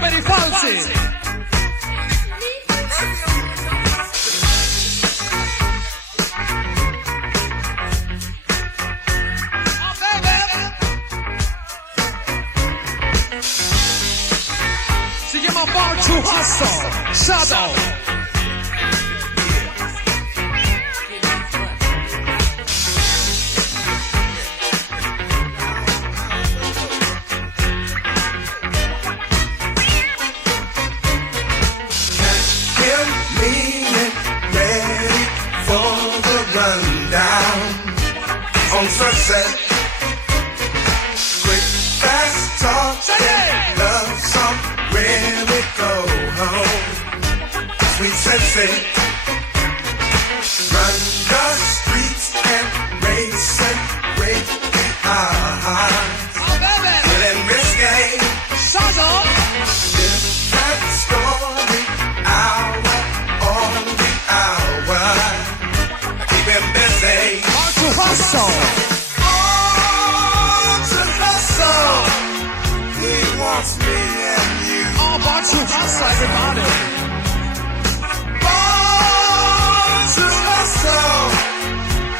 per i falsi. Si chiama Born to Hustle, Shadow. On Sunset, quick, fast talk, love song, when we go home. Sweet sensei, run the streets and race and break the heart. Feeling risky, different story, hour on the hour. Keep him busy. Hustle. He wants me and you. All Born to Hustle, everybody. Born to hustle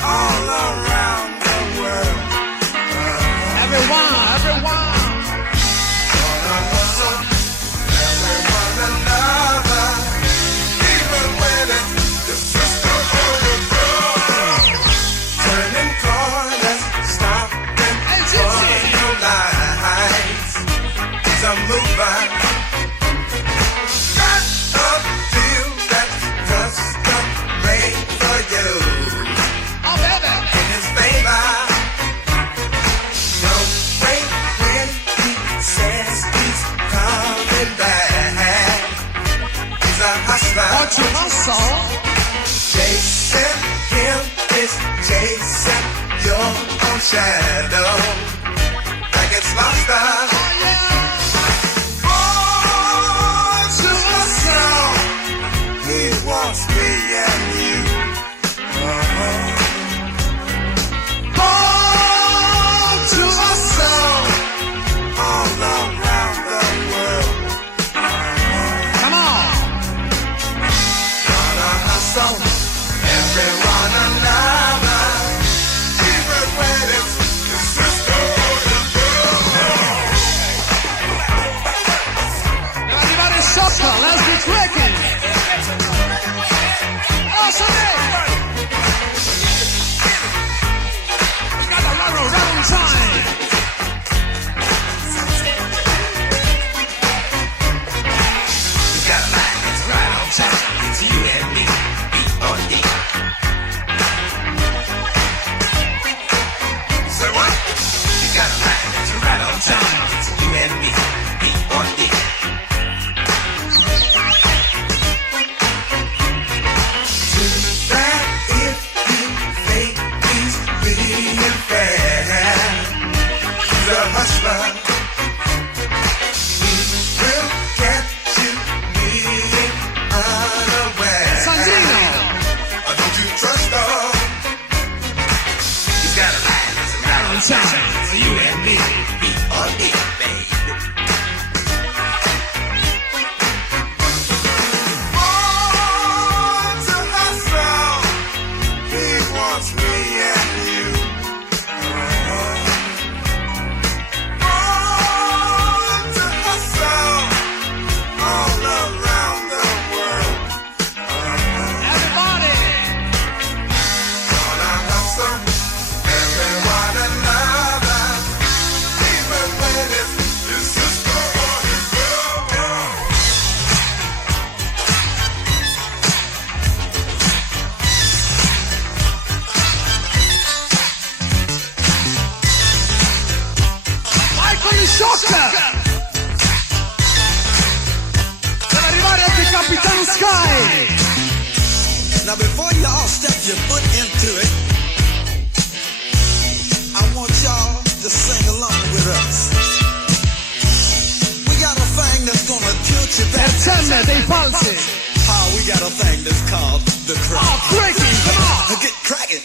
all around the world. Everyone. Gonna hustle everyone another, even when it's the sister or the brother. Turning corners, stopping for your lights. It's a mover. Got a deal that's custom made for you. Oh, baby. In his favor. Don't wait when he says he's coming back. He's a hustler. Born to Hustle. Chasing him is chasing your own shadow. Like it's lobster. Oh, yeah. Born to hustle. He wants me and you. Born to hustle all around the world. Come on. Gonna hustle everyone another, even when it's the sister or the brother. Everybody shuffle, let's be twerking. Oh, Sunday. We got to run around time. You got a line that's right on time. It's you and me, B.O.D. Say what? You got a line that's right on time. It's you and me, B.O.D. Too bad if you think he's being fair. He's a hustler. He will catch you being unaware. Santino. Don't you trust her? You got a line that's right on time. For you and me, B.O.D. baby. Born to hustle. He wants me and you. Born to hustle all around the world. Everybody. Gonna hustle everyone another, even when it's your sister or your brother. Michael Shocker. Per arrivare anche Capitan Sky. Now before y'all step your foot into it, I want y'all to sing along with us. We got a thing that's gonna tilt you back. Percemme dei falsi. We got a thing that's called the crack. Oh, breaking, come on. Get cracking.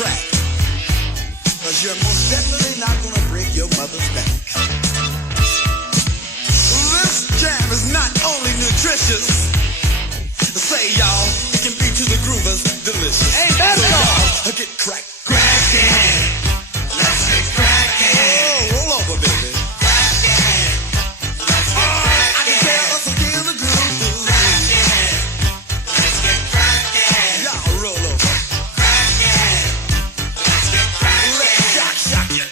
crack. Cause you're most definitely not gonna break your mother's back. This jam is not only nutritious. Say y'all, it can be to the groovers delicious. Hey, that's so all. Get crack. Crackin'. Let's get crackin'. Oh, roll over, baby. Crackin'. Let's get crackin'. I can tell us to feel the groove. Crackin'. Let's get crackin'. Y'all roll over. Crackin'. Let's get crackin'. Let's shock you.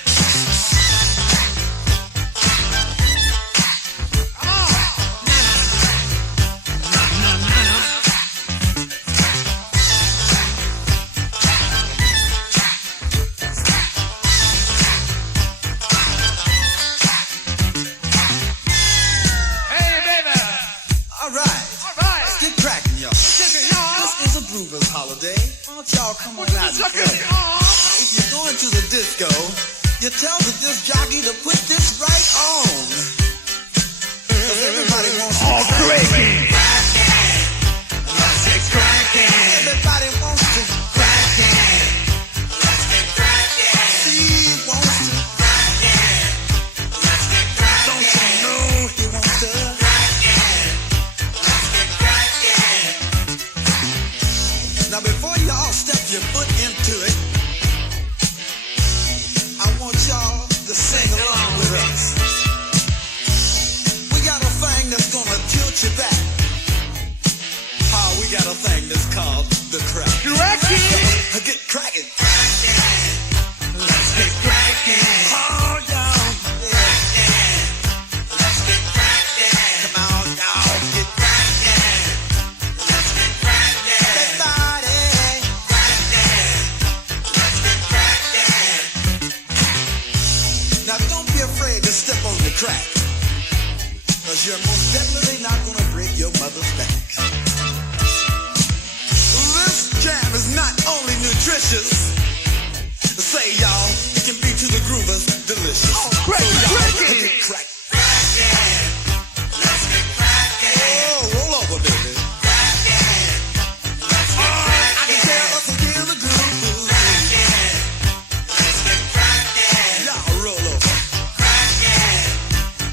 Hey, baby. All right. All right. Let's get cracking, y'all. Chicken, y'all. This is a groovers holiday. Why don't y'all come on Put out the and sucker play? on. If you're going to the disco, you tell the disc jockey to put this right on. 'Cause everybody wants to Cracking. Let's get crackin'. Everybody wants to Crackin'. Let's get crackin'. see, wants to. Let's get crackin'. Don't you know he wants to? Now before y'all step your foot into it, I want y'all to sing along with us. We got a thing that's gonna tilt you back. We got a thing that's called the crack. Cracking. Get cracking. Let's get crackin'. Oh, y'all. Let's get crackin'. Come on, y'all. Get Let's get crackin'. everybody. Let's get crackin'. Now don't be afraid to step on the crack. Cause you're most definitely not gonna break your mother's back. This jam is not only nutritious. Say y'all, it can be to the groovers delicious. Oh, crack, so y'all, cracking. get crack. Let's get crackin'. Oh, roll over, baby. Let's get I can tell us to feel the groove. Let's get crackin'. Y'all roll over.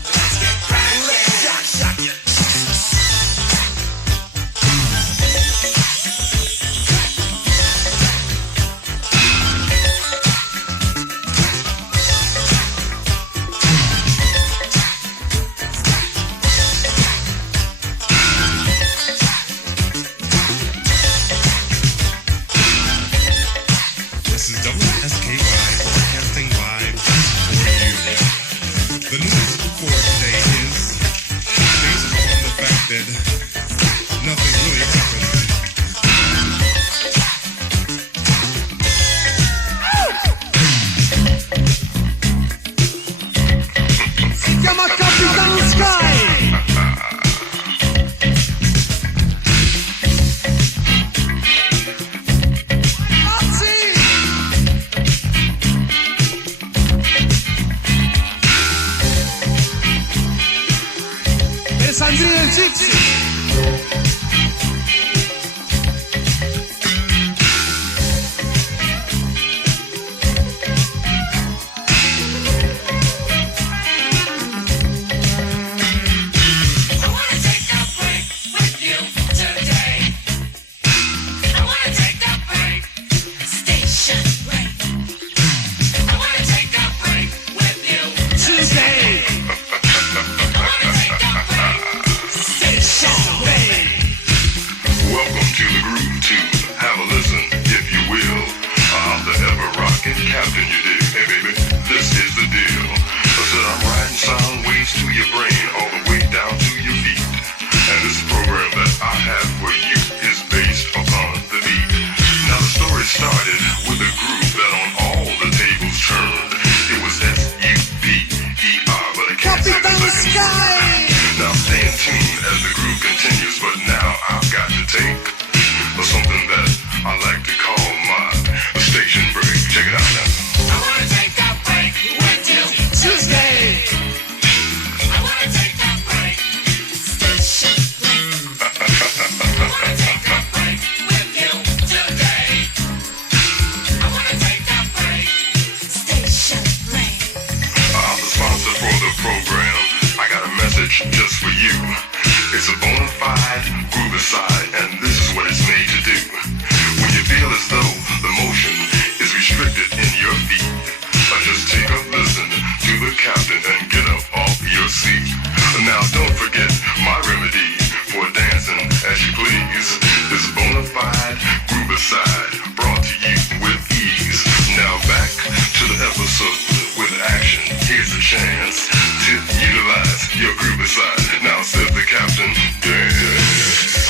Let's get crackin'. Let's shock you. This is WSKY broadcasting live for you. The news for today is based on the fact that nothing really happened. Se chiama Capitan Sky. Nazi. Per Sandrine del Gypsy. I wanna take a break with you today. I wanna take a break. Station break. I wanna take a break with you Tuesday. I wanna take a break. Station break. Welcome to the Groove Tube. Have a listen, if you will. I'm the ever-rockin' captain, you dig? Hey, baby, this is the deal. I said I'm riding sound waves to your brain, all the way down to your feet. And this program that I have for you is based upon the beat. Now the story started with a groove that on all the tables turned. It was S-U-P-E-R, but I can't say the Capitan second Sky. word. Now stay in tune as the groove continues, but now I've got to take something that I like to call my station break. Check it out now. I wanna take a break with you Tuesday. I wanna take a break. Station break. I wanna take a break with you today. I wanna for you. It's a bona fide groove-a-side, and this is what it's made to do. When you feel as though the motion is restricted in your feet, just take a listen to the captain and get up off your seat. Now don't forget my remedy for dancing as you please. This bona fide groove-a-side brought to you with ease. Now back to the episode with action. Here's a chance to utilize your groove-a-side. Now says the captain, dance.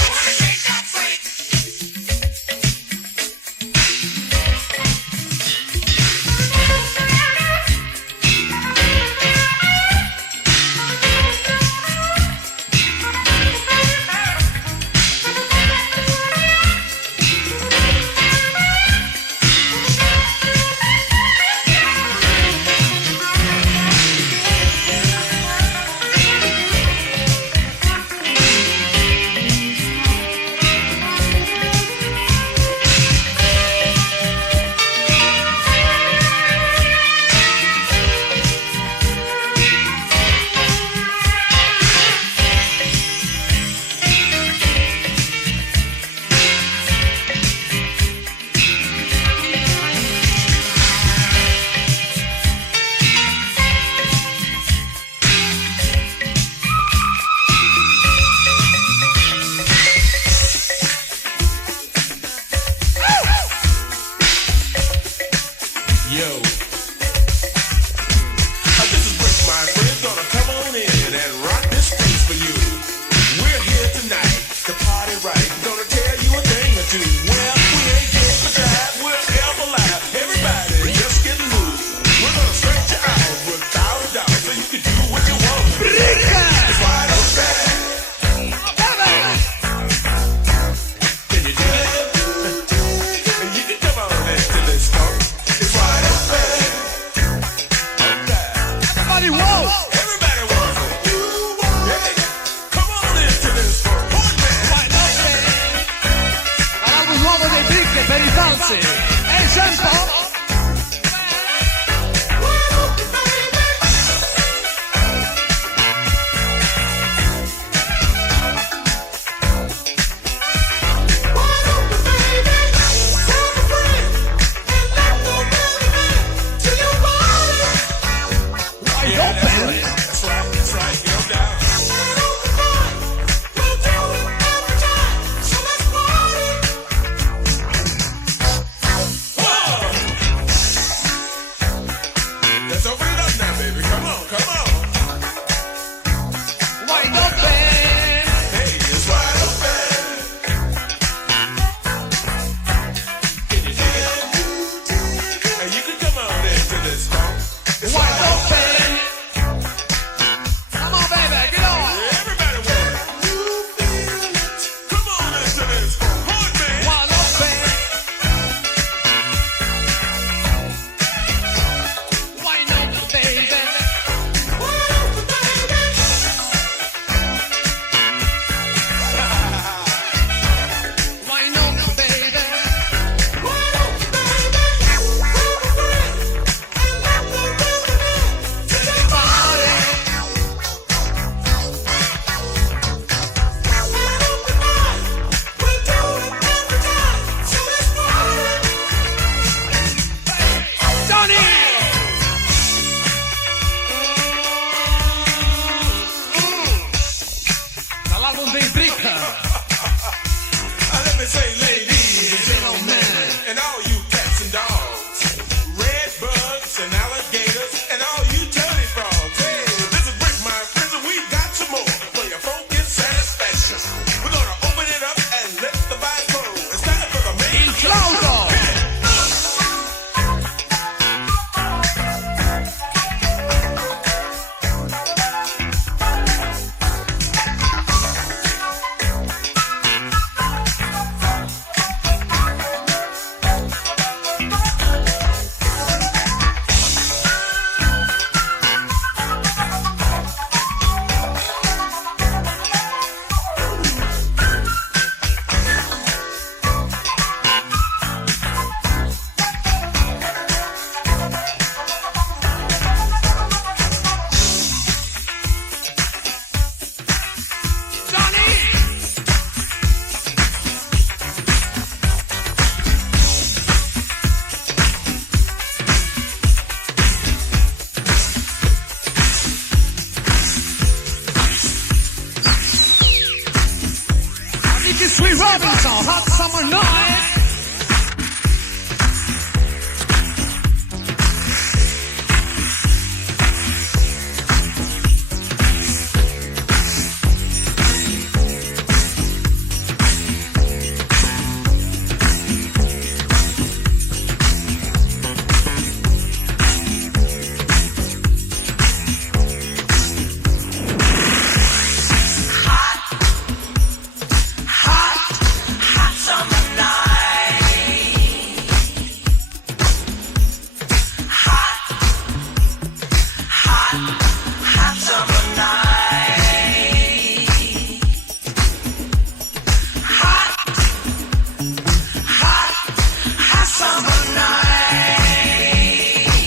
summer night.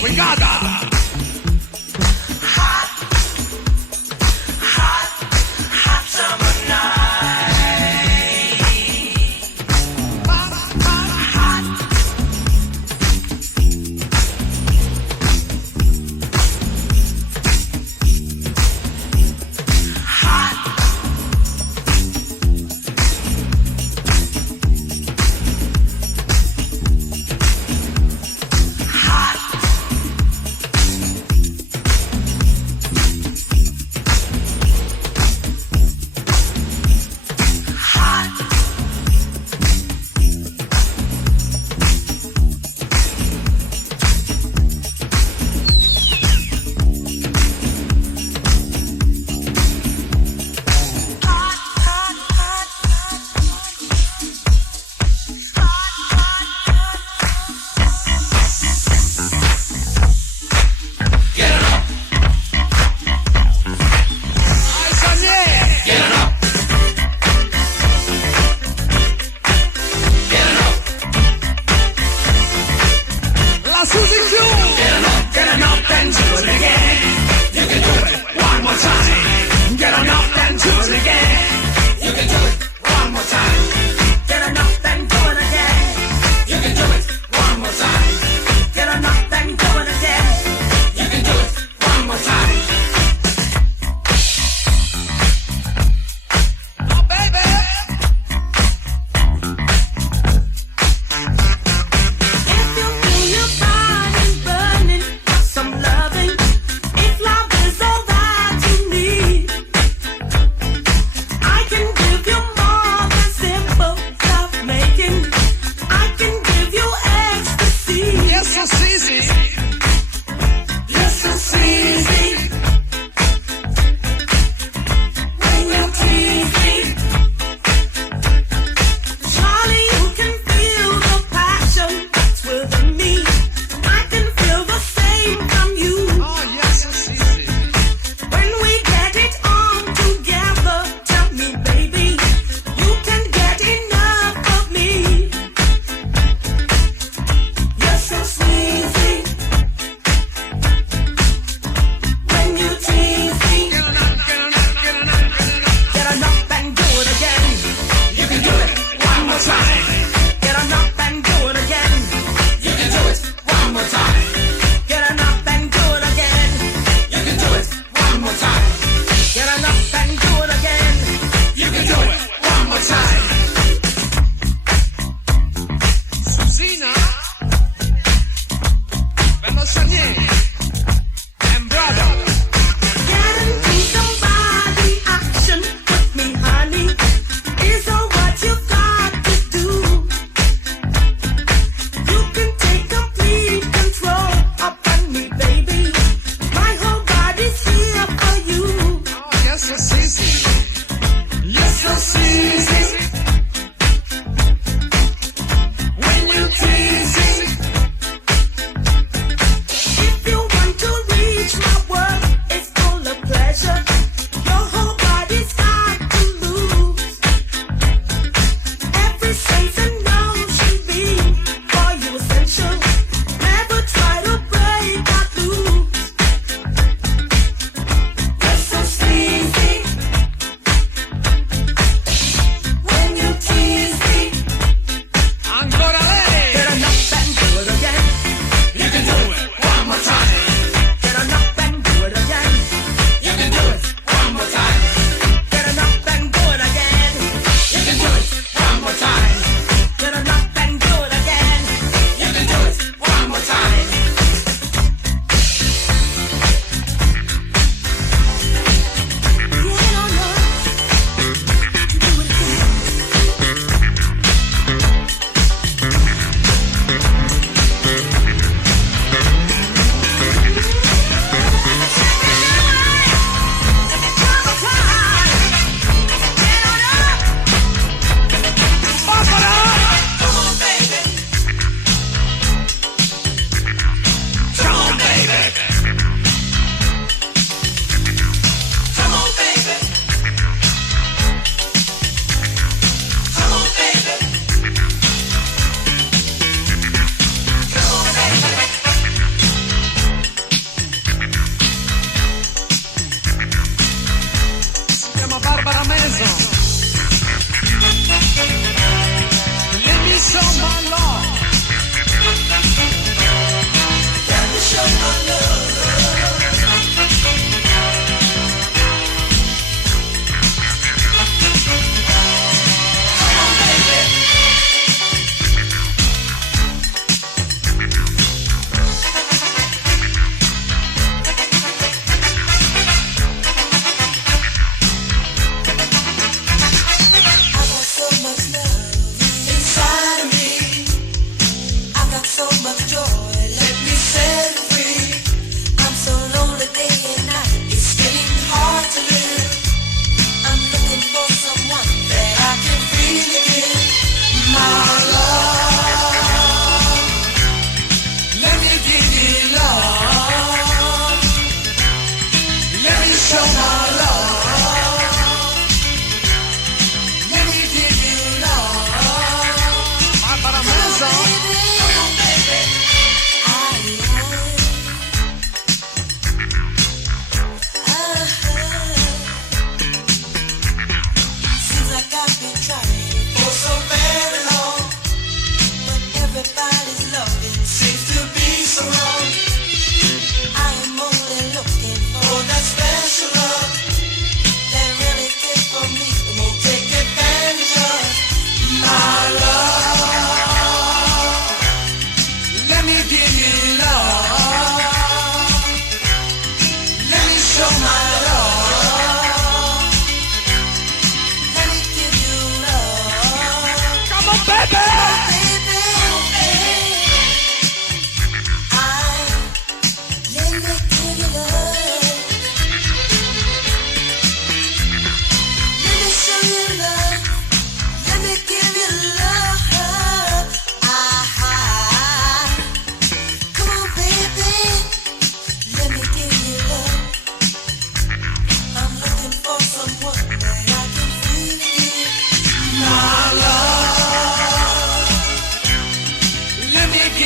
We got that. La Suzy Q. Get on up and do it again. You can do it one more time. Get on up and do it again. You can do it one more time. Get on up and do it again. You can do it one more time. Get on up and do it again. You can do it one more time. Oh, baby. If you feel your body burn.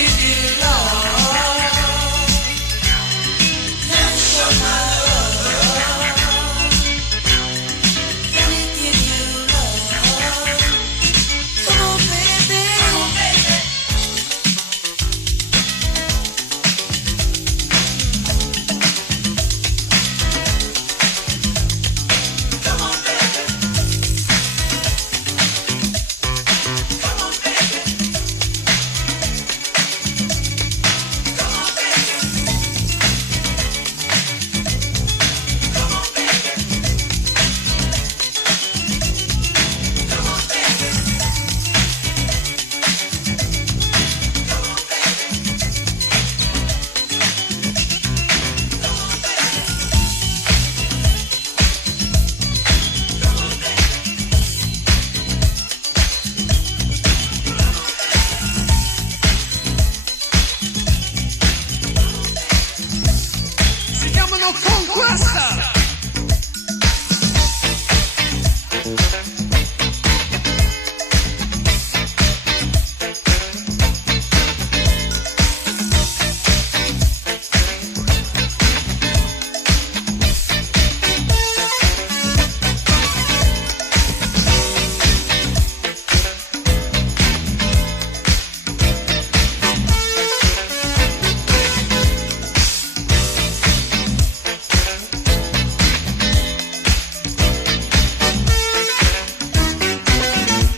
give you love. Let me show my love. Let me give you love. Come on, baby. Come on, baby. Come on, baby. Come on, baby. Come on, baby. Come on, baby. Come on, baby. Si chiamano Conquesta.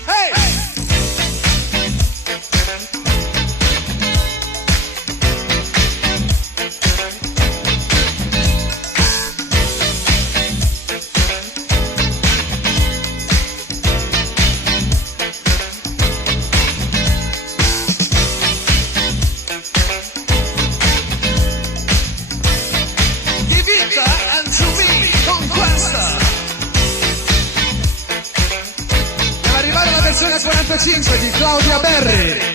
Hey! Di vita and to me, Conquesta. Deve arrivare la versione 45 di Claudia Berri.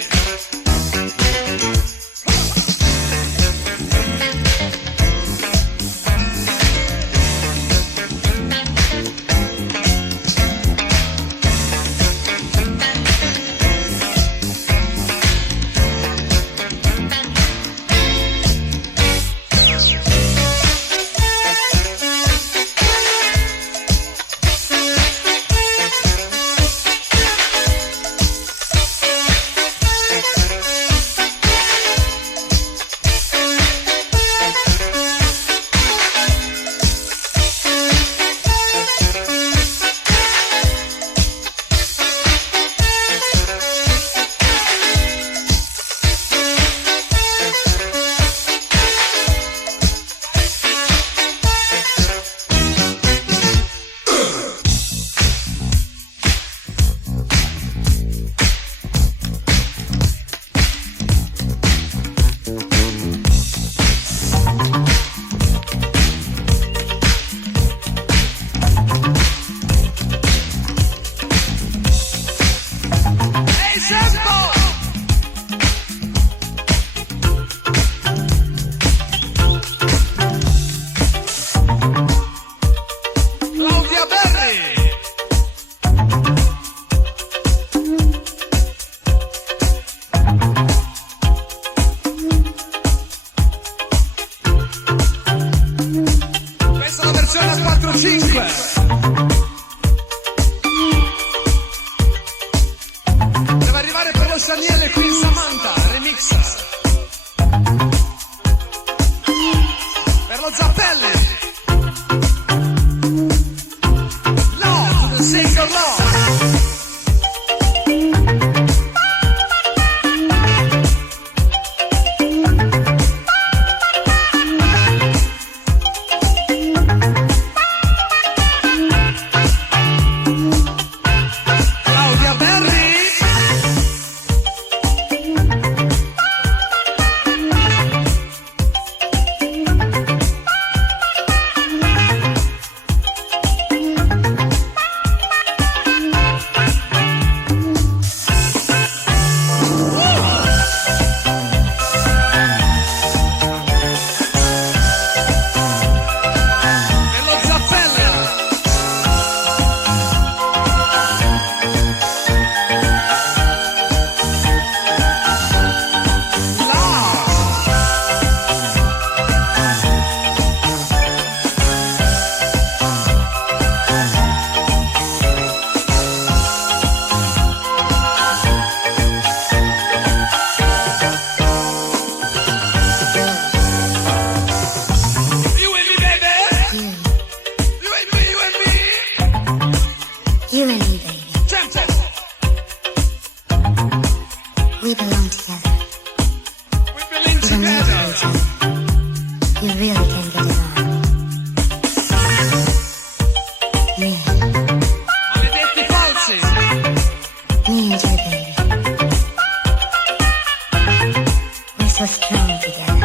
so strong together.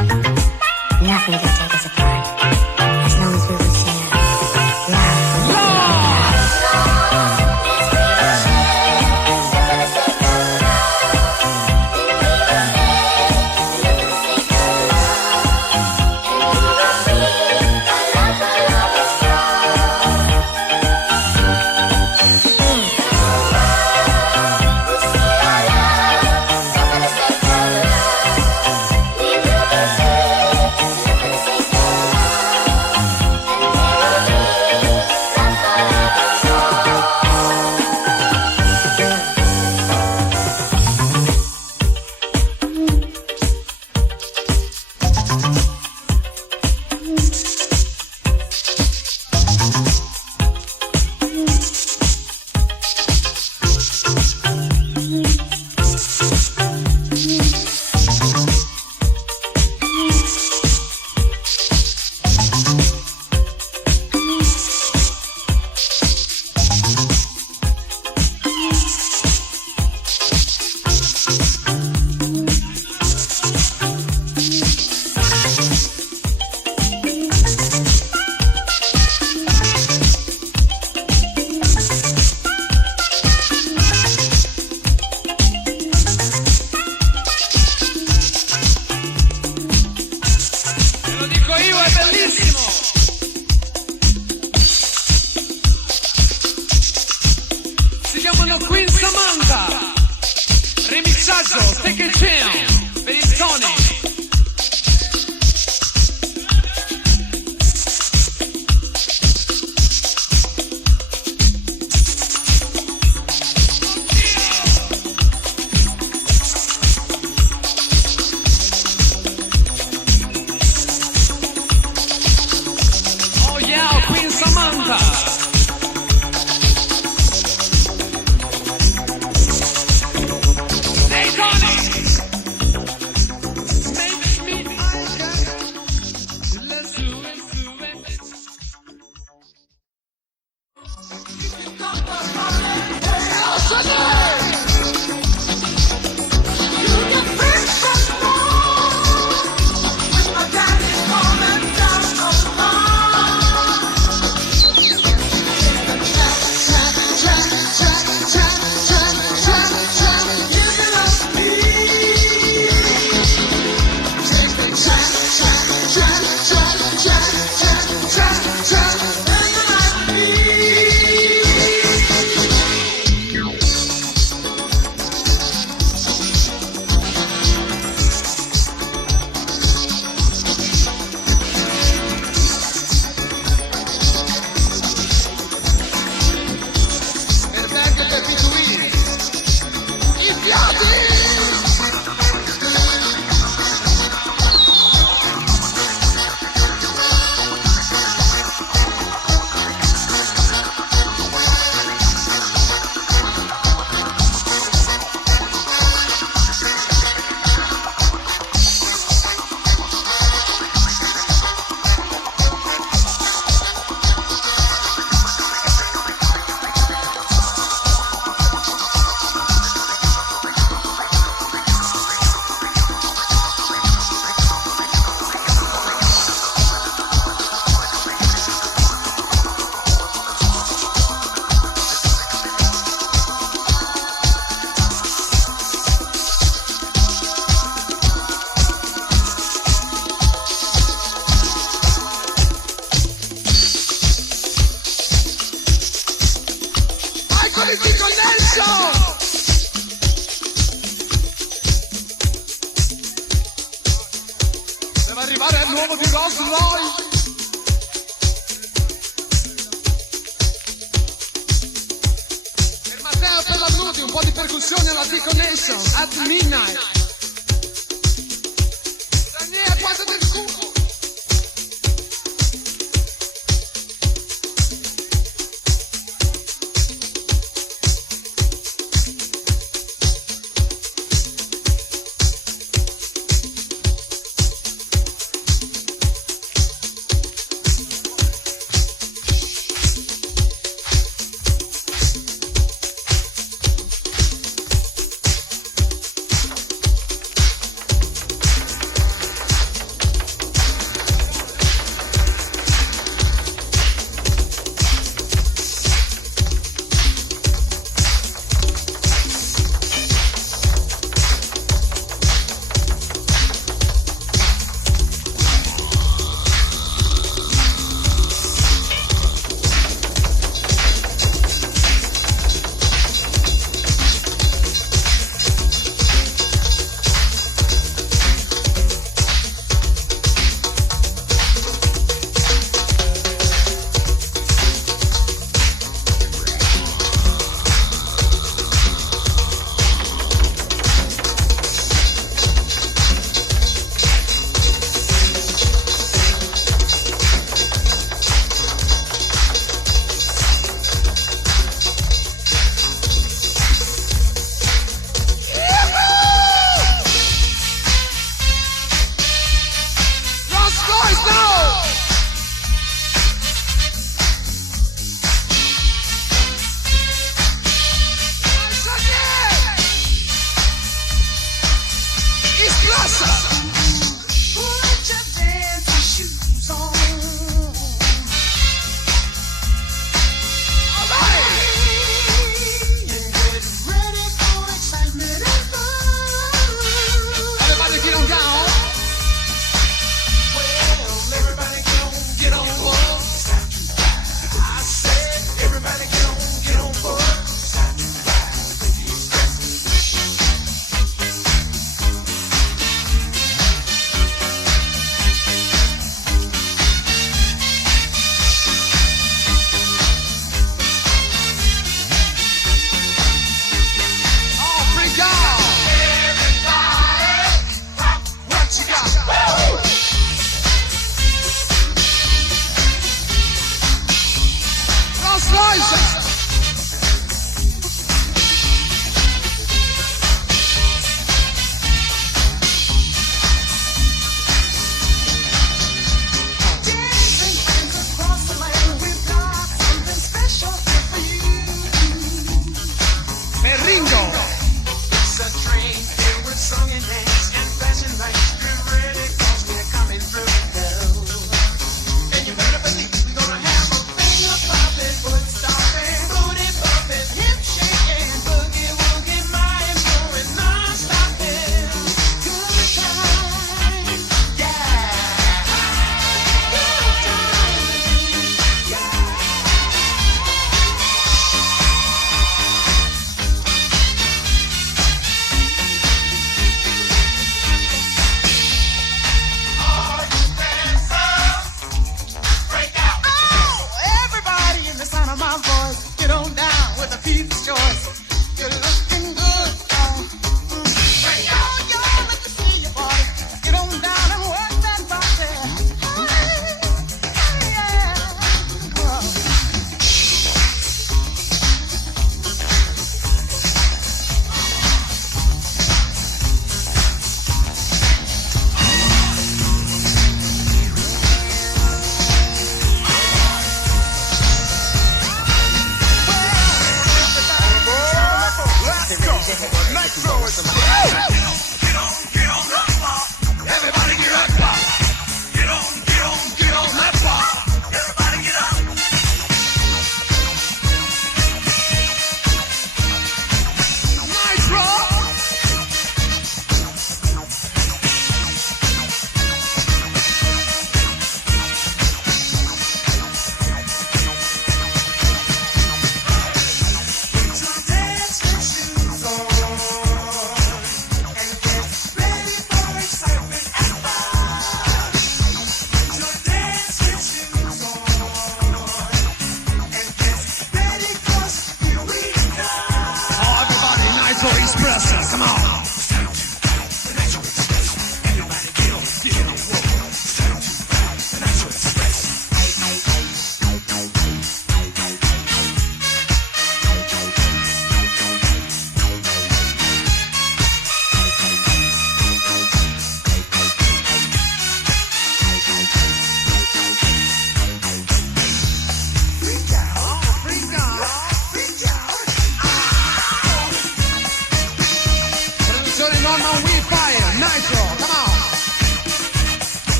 Nothing can take us apart. As long as we will share love.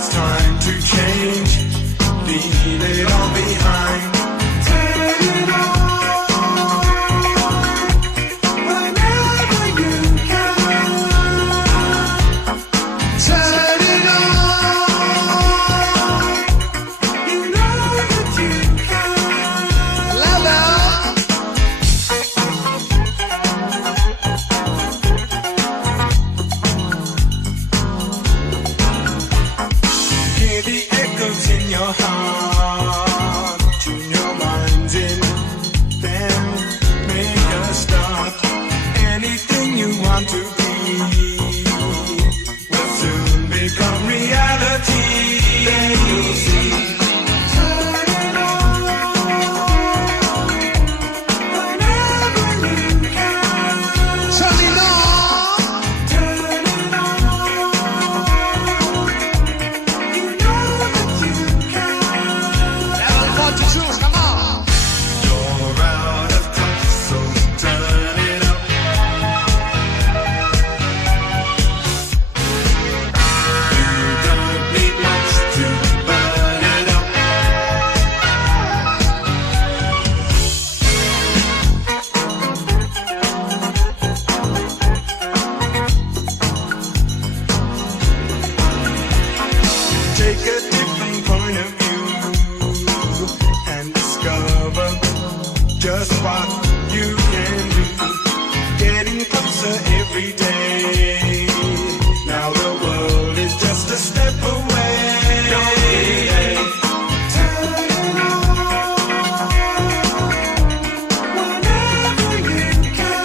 it's time to change. Leave it all behind. Turn it on whenever you can. Turn it on. You know that you can. Love Hear the echoes in your heart, tune your minds in, then make a start. Anything you want to be will soon become reality. Then you'll see. Turn it on whenever you can. Turn it on. Turn it on. You know that you can. Level 42, come on. You're out of touch, so turn it up. You don't need much to burn it up. Take a different point of view and discover just what you can do. Getting closer every day. Now the world is just a step away. Turn it on whenever you can.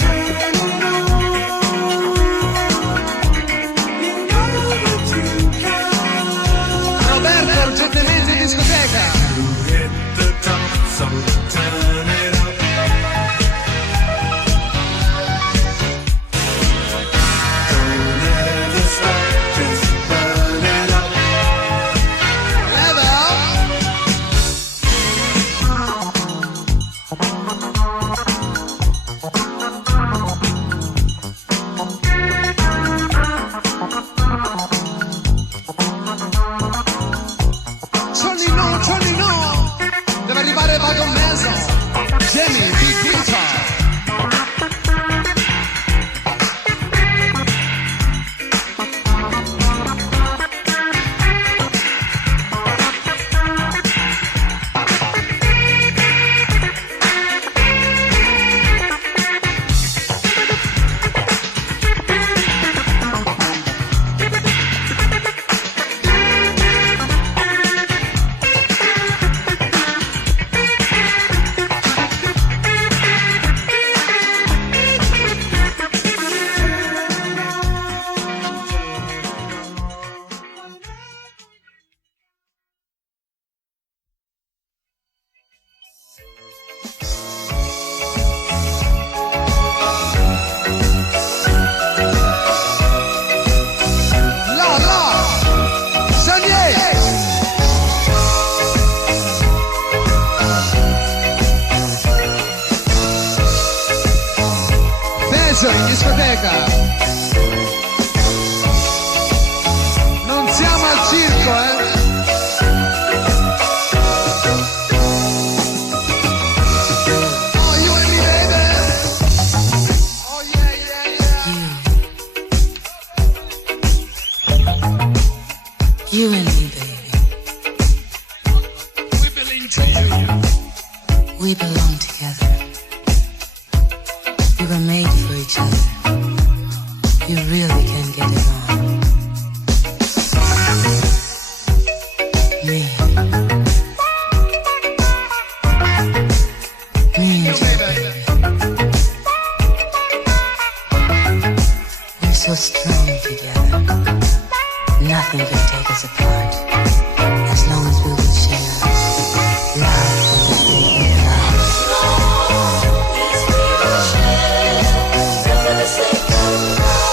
Turn it on. You know that you can. Roberto, urgentemente in discoteca. You hit the top, so turn it up. Don't ever stop, just burn it up. Level. Johnny no, deve arrivare Vagon Nelson, Jamie, Big Guitar. In discoteca non siamo al circo, Oh, you and me, baby. Oh, yeah, yeah, yeah. You and me, baby. We belong to you. We belong together. We were made for each other. You really can get it on. Me. Me and you, baby. We're so strong together. Nothing can take us apart. As long as we will share love for the sake of love.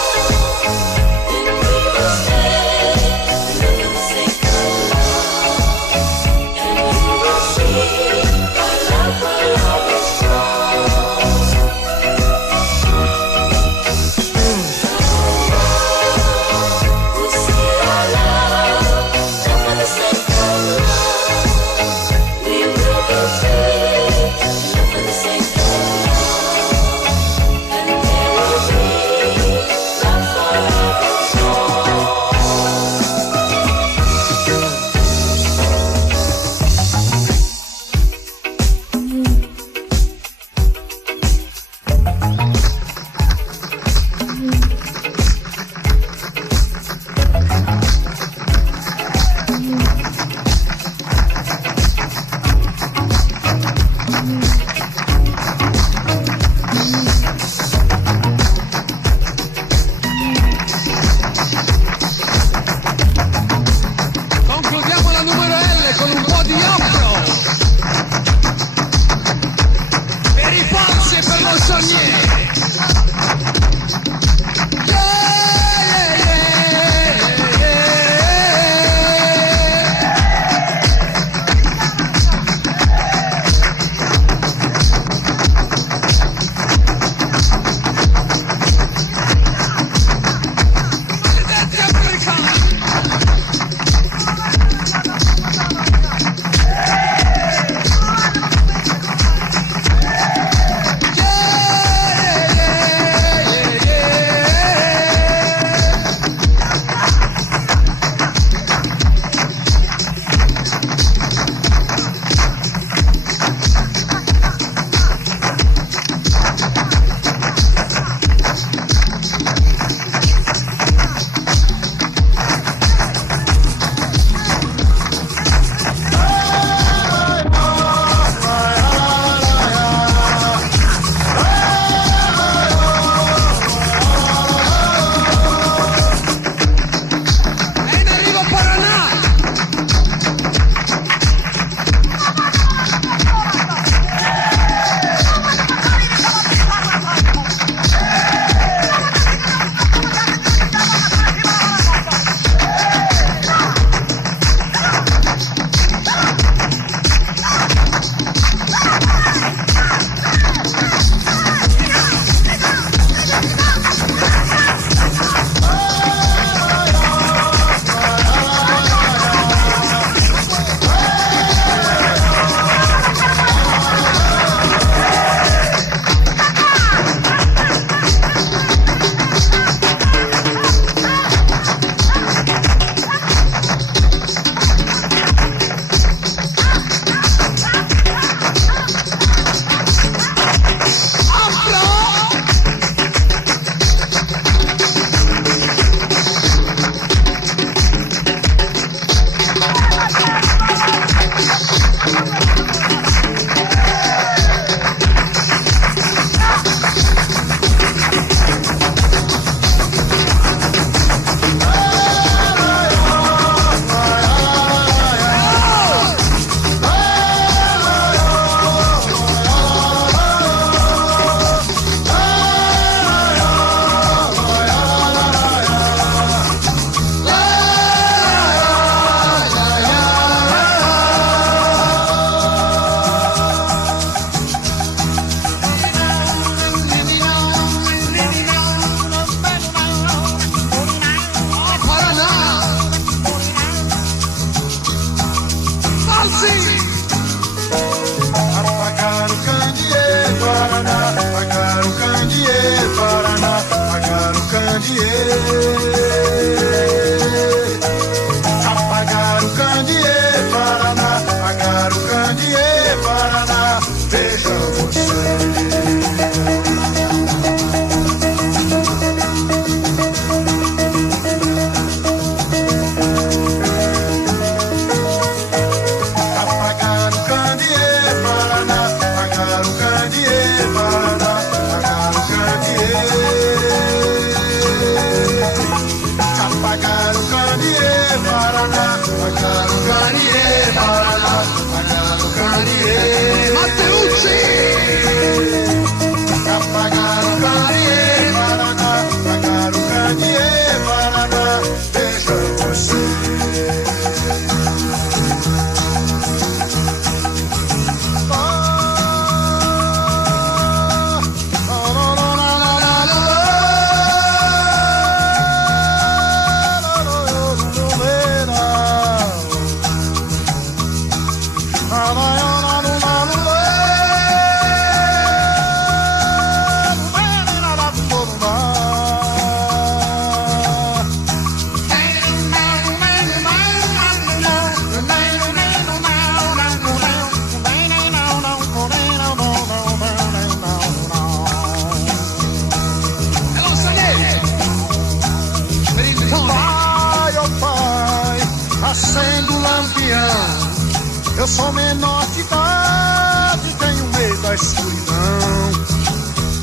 Eu sou menor de idade, tenho medo da escuridão.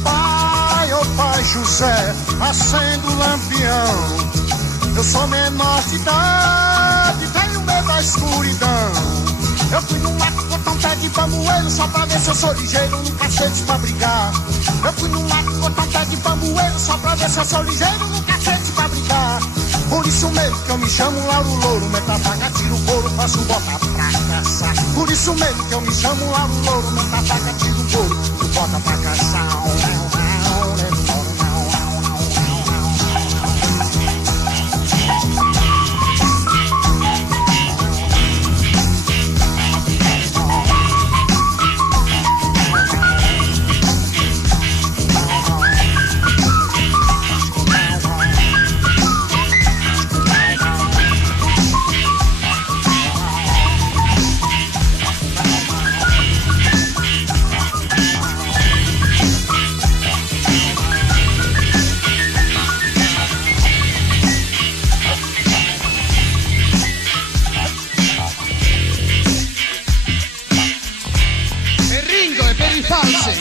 Pai, oh pai José, acende o lampião. Eu sou menor de idade, tenho medo da escuridão. Eu fui no mato botar um pé de bambueiro só pra ver se eu sou ligeiro no cacete pra brigar. Eu fui no mato botar um pé de bambueiro só pra ver se eu sou ligeiro no cacete pra brigar. Por isso mesmo que eu me chamo Lauro Louro, meta faca, tiro couro, faço bota pra caçar. Por isso mesmo que eu me chamo Lauro Louro, meta faca, tiro couro, bota pra caçar.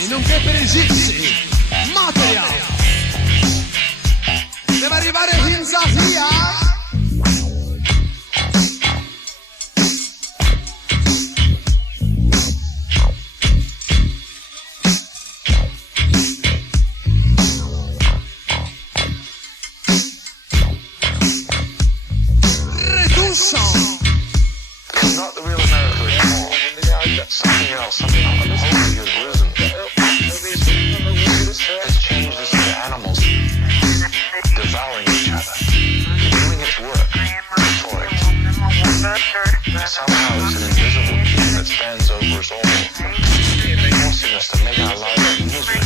Nonché per egizi, material. Deve arrivare in Zafia. Redução. It's not the real America anymore. That's something else, something wholly has risen. It's changed us into animals, devouring each other, doing its work for it. Somehow it's an invisible king that stands over us all, forcing us to make our lives a misery.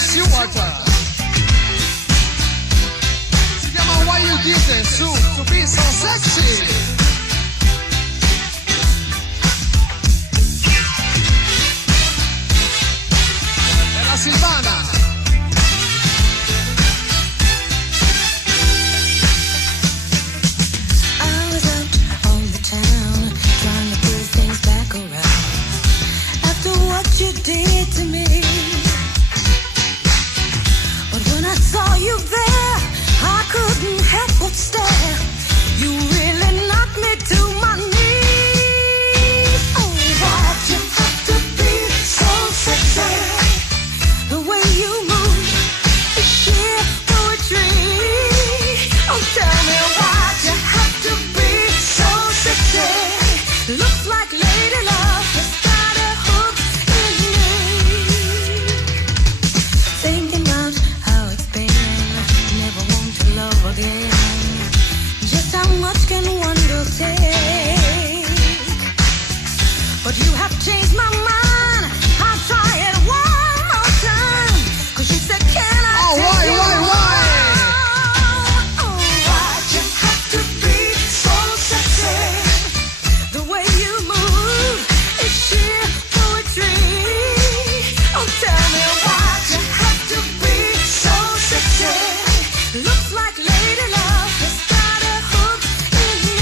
Stewart. Si chiama Why You Did It, su, to be so sexy. E la Silvana. I was out on the town trying to pull things back around after what you did to me. But when I saw you there, I couldn't help but stare. You really knocked me to my knees. Oh, why'd you have to be so sexy? The way you move is sheer poetry. Oh, tell me why'd you have to be so sexy? Looks like lady love has got a hook in me. Thinking about how it's been, never want to love again. Just how much can one girl take? But you have changed my mind. I'll try it one more time. 'Cause you said, can I Oh, take why, you why, why? home? Oh, why'd you have to be so sexy? The way you move is sheer poetry. Oh, tell me why'd you have to be so sexy? Looks like lady love has got a hook in me.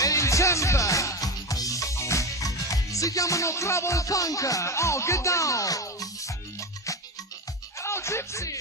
E in tempo si chiamano Trouble Funk. Oh, get down. Hello, Gypsy.